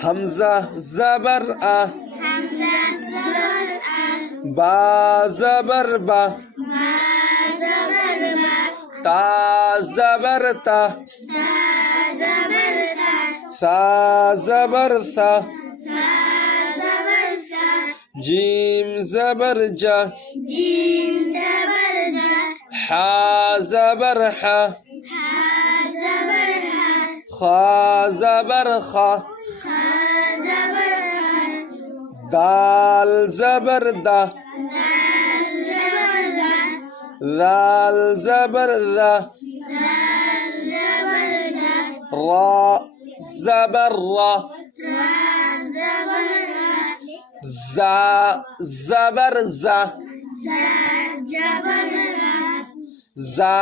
হামজা জবর আ হামজা জবর আ বা জবর বা বা জবর বা তা জবর তা তা জবর তা সা জবর সা সা জবর সা জিম জবর জা জিম জবর জা হা জবর হা হা জবর হা খা জবর খা খা জবর খা দাল জবর দা দাল জবর দা দাল জবর দা দাল জবর দা را زبر را রা জবর রা زا زبر زا زا জবর রা زا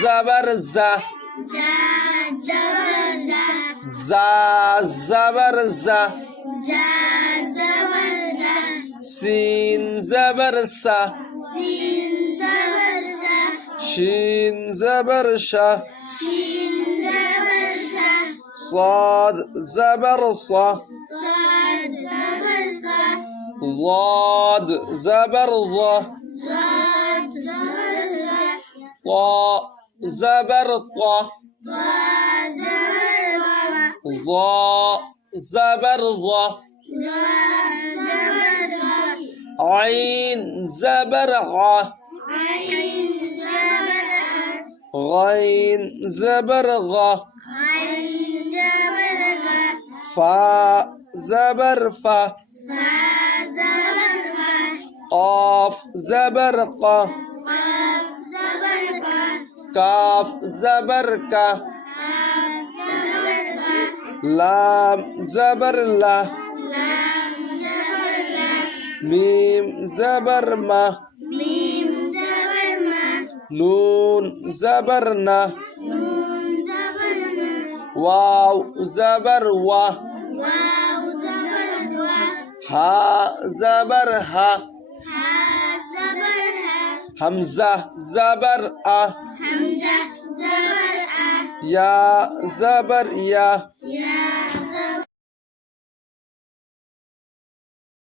زبر زا زا জবর জা زا زبر زا زا জবর জা سين زبر سا সিন জবর সা شين زبر شا শিন জবর সা صاد زبر صا صاد জবর সা ضاد زبر ضا صاد জবর রা طا زبر طا তা জবর ওয়া ضا زبر ضا زا জবর দা عين زبر غا আইন জবর আ غين زبر غا আইন জবর গা فا زبر فا ফা জবর ফা قاف زبر قا قاف জবর কা كاف زبر كا কাফ জবর কা لام زبر لا লাম জবর লা ميم زبر ما মিম জবর মা نون زبر نا নুন জবর না واو زبر وا ওয়াও জবর ওয়া ها زبر ها হা জবর হা همزة زبر أ হামজা জবর আ يا زبر يا ইয়া